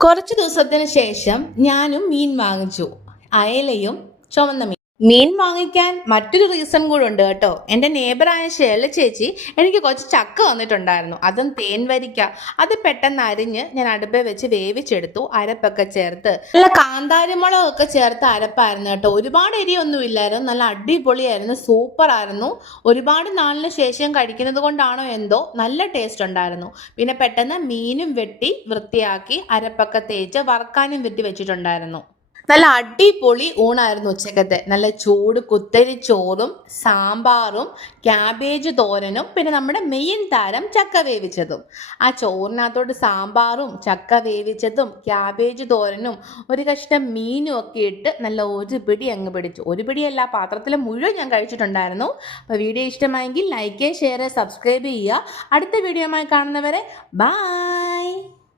കുറച്ച് ദിവസത്തിന് ശേഷം ഞാനും മീൻ വാങ്ങിച്ചു. അയലയും ചുവന്ന മീൻ. മീൻ വാങ്ങിക്കാൻ മറ്റൊരു റീസൺ കൂടെ ഉണ്ട് കേട്ടോ. എൻ്റെ നെയ്ബറായ ഷേല ചേച്ചി എനിക്ക് കുറച്ച് ചക്ക വന്നിട്ടുണ്ടായിരുന്നു. അതും തേൻ വരിക്ക. അത് പെട്ടെന്ന് അരിഞ്ഞ് ഞാൻ അടുപ്പേ വെച്ച് വേവിച്ചെടുത്തു. അരപ്പൊക്കെ ചേർത്ത് നല്ല കാന്താരിമുളകൊക്കെ ചേർത്ത് അരപ്പായിരുന്നു കേട്ടോ. ഒരുപാട് എരിയൊന്നും ഇല്ലായിരുന്നു. നല്ല അടിപൊളിയായിരുന്നു, സൂപ്പർ ആയിരുന്നു. ഒരുപാട് നാളിന് ശേഷം കഴിക്കുന്നത് കൊണ്ടാണോ എന്തോ നല്ല ടേസ്റ്റ് ഉണ്ടായിരുന്നു. പിന്നെ പെട്ടെന്ന് മീനും വെട്ടി വൃത്തിയാക്കി അരപ്പൊക്കെ തേച്ച് വറക്കാനും വെട്ടി വെച്ചിട്ടുണ്ടായിരുന്നു. നല്ല അടിപൊളി ഊണായിരുന്നു ഉച്ചക്കത്തെ. നല്ല ചൂട് കുത്തരി ചോറും സാമ്പാറും ക്യാബേജ് തോരനും പിന്നെ നമ്മുടെ മെയിൻ താരം ചക്ക വേവിച്ചതും. ആ ചോറിനകത്തോട്ട് സാമ്പാറും ചക്ക വേവിച്ചതും ക്യാബേജ് തോരനും ഒരു കഷ്ണം മീനും ഒക്കെ ഇട്ട് നല്ല ഒരു പിടി അങ്ങ് പിടിച്ചു. ഒരു പിടിയല്ല, പാത്രത്തിൽ മുഴുവൻ ഞാൻ കഴിച്ചിട്ടുണ്ടായിരുന്നു. അപ്പോൾ വീഡിയോ ഇഷ്ടമായെങ്കിൽ ലൈക്ക്, ഷെയർ, സബ്സ്ക്രൈബ് ചെയ്യുക. അടുത്ത വീഡിയോയുമായി കാണുന്നവരെ ബായ്.